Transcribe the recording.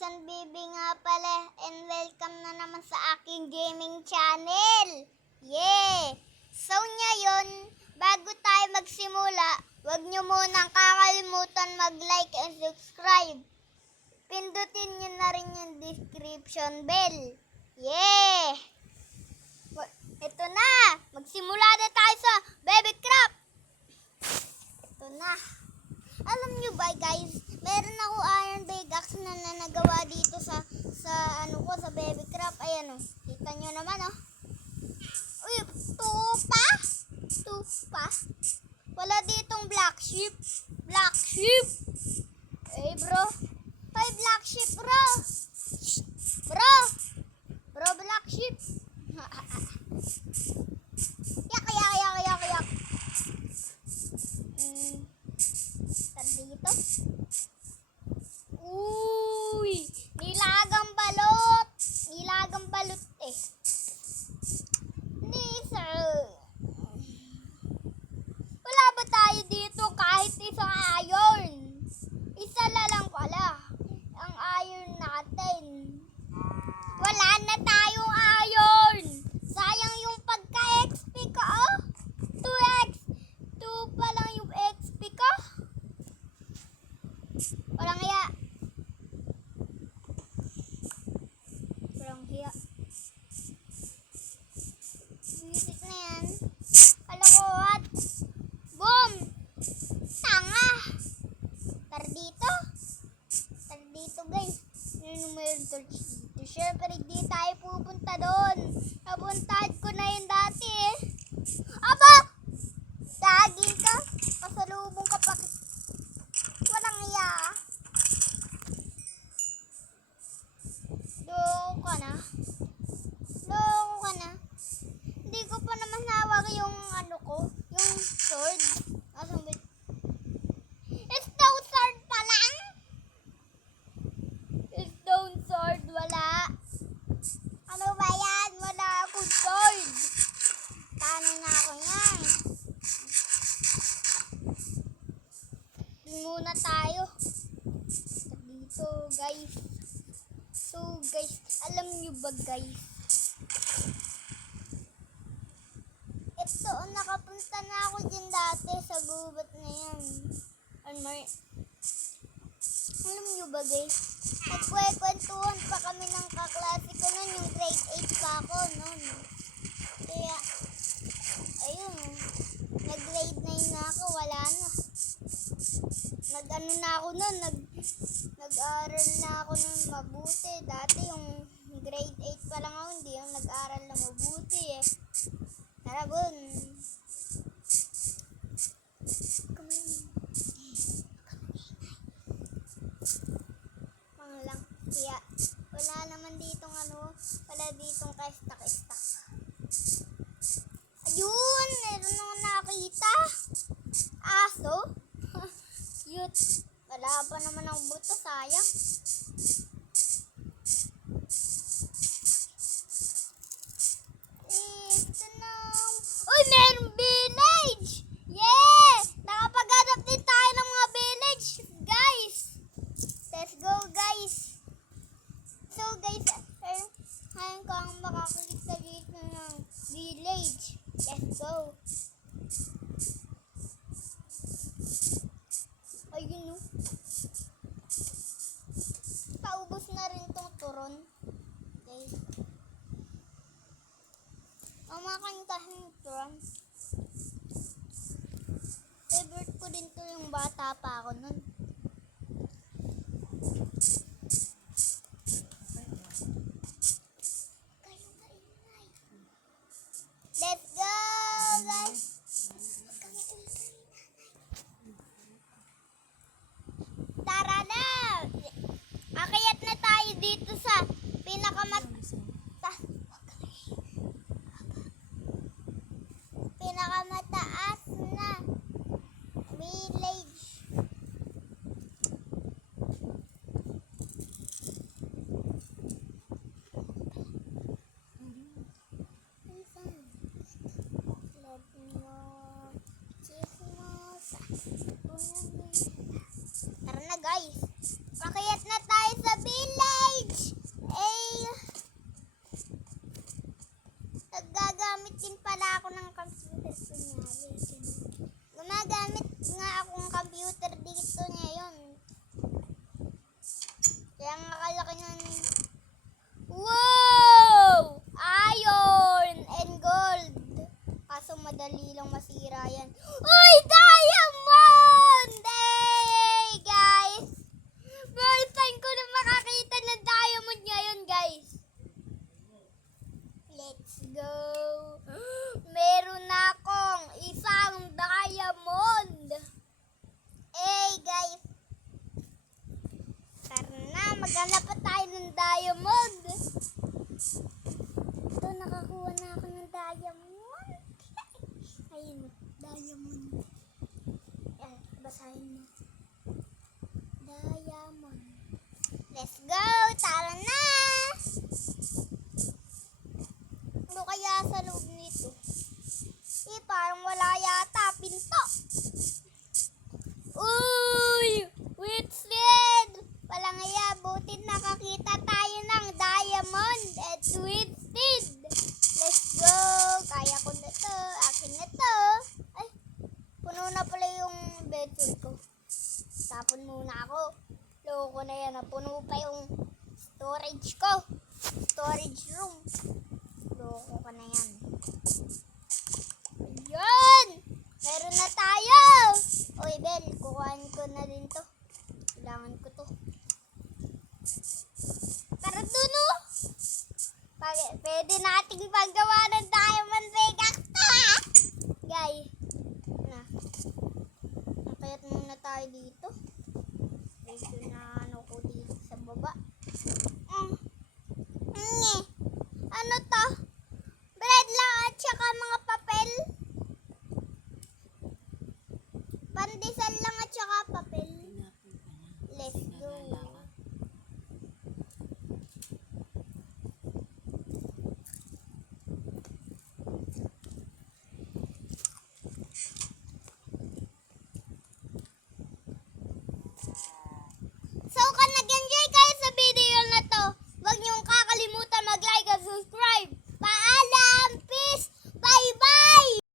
Jason Bibi nga pala, and welcome na naman sa aking gaming channel. So ngayon, bago tayo magsimula, huwag nyo munang kakalimutan mag-like and subscribe. Pindutin nyo na rin yung description bell. Ito na, magsimula na tayo sa Baby Craft. Ito na. Alam nyo ba guys, meron ako iron pickaxe na nagawa dito sa sa Baby Craft. Ayan o, kita nyo naman o. Uy, tupa. Wala ditong black sheep. Eh bro, black sheep bro. Bro, black sheep. Yak. Dito. Uy, nilagang balot eh. Wala ba tayo dito kahit isang iron? Isa lang pala ang iron natin. Wala na tayong iron. Sayang yung pagka-XP ko oh. 2 pa lang yung XP ko. Walang hiya. Music na yan. Kalokohan. Boom! Tanga! Tar dito guys. Yun yung torch dito. Siyempre di tayo pupunta doon. Napuntahan ko na yun dati eh. Aba! Daging ka. Pasalubong ka pa. Walang hiya. Loko ka na. Hindi ko pa naman hawak yung yung sword. Stone sword pa lang? Stone sword, wala. Ano ba yan? Wala akong sword. Paano na ako yan? Muna tayo. Dito guys. So guys, alam nyo ba guys? Ito, nakapunta na ako dyan dati sa gubat na yan. Alam nyo ba guys? Nagkwekwentuhan pa kami ng kaklase ko nun, yung grade 8 pa ako nun. Kaya, ayun, nag-grade 9 na ako, wala na. Nag-ano na ako nun, nag-aral na ako nun mabuti. Dati yung grade 8 pa lang ako, hindi yung nag-aral na mabuti eh. Tara bun. Lang. Kaya, wala naman ditong wala ditong kastak-istak. Ayun, meron akong nakita. Aso. Cute. Wala pa naman ang buto, sayang. Ito na. Uy, merong village! Yeah! Nakapaghanap din tayo ng mga village, guys. Let's go, guys. So, guys, ngayon ko ang makakalik sa dito ng village. Let's go. Ayun, no? Paubos na rin tong turon. Okay. Mamakantahin turon. Favorite ko din to yung bata pa ako nun. Let's go, guys. Tara na. Akayat na tayo dito sa pinakamataas na village. Maghanap pa tayo ng diamond. Ito, nakakuha na ako ng diamond. Ayun, diamond. Yan, basahin mo. Diamond. Let's go! Tara na! Ano kaya sa loob nito? Parang wala yata pinto. Uy! Witchlet! Walang iya, buti nakakita tayo ng diamond at Witchlet. Let's go! Kaya ko na to. Akin na to. Ay, puno na pala yung bedroom ko. Tapon muna ako. Loko na yan. Puno pa yung storage ko. Storage room. Loko ka na yan. Ayun! Meron na tayo! Oy, Bel, kukuhain ko na din to. Kailangan ko to. Tara dun, oh! Pwede nating paggawa ng diamond pickaxe to, ha? Guy. Na. Nakayat muna tayo dito. Medyo na ano ko dito sa baba.